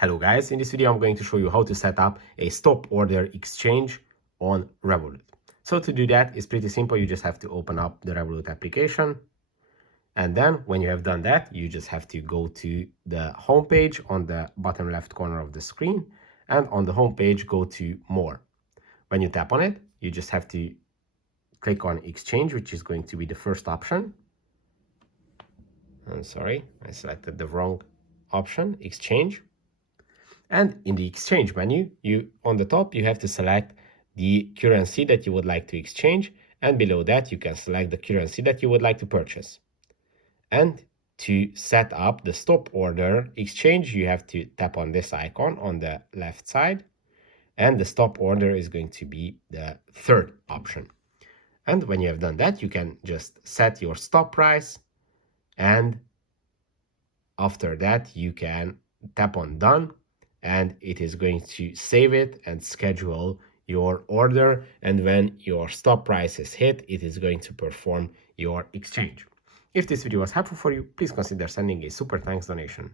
Hello guys, in this video I'm going to show you how to set up a stop order exchange on Revolut. So to do that, it's pretty simple. You just have to open up the Revolut application. And then when you have done that, you just have to go to the home page on the bottom left corner of the screen. And on the home page, go to More. When you tap on it, you just have to click on Exchange, which is going to be the first option. I'm sorry, I selected the wrong option, Exchange. And in the exchange menu, on the top, you have to select the currency that you would like to exchange. And below that, you can select the currency that you would like to purchase. And to set up the stop order exchange, you have to tap on this icon on the left side. And the stop order is going to be the third option. And when you have done that, you can just set your stop price. And after that, you can tap on Done. And it is going to save it and schedule your order. And when your stop price is hit, it is going to perform your exchange. If this video was helpful for you, please consider sending a super thanks donation.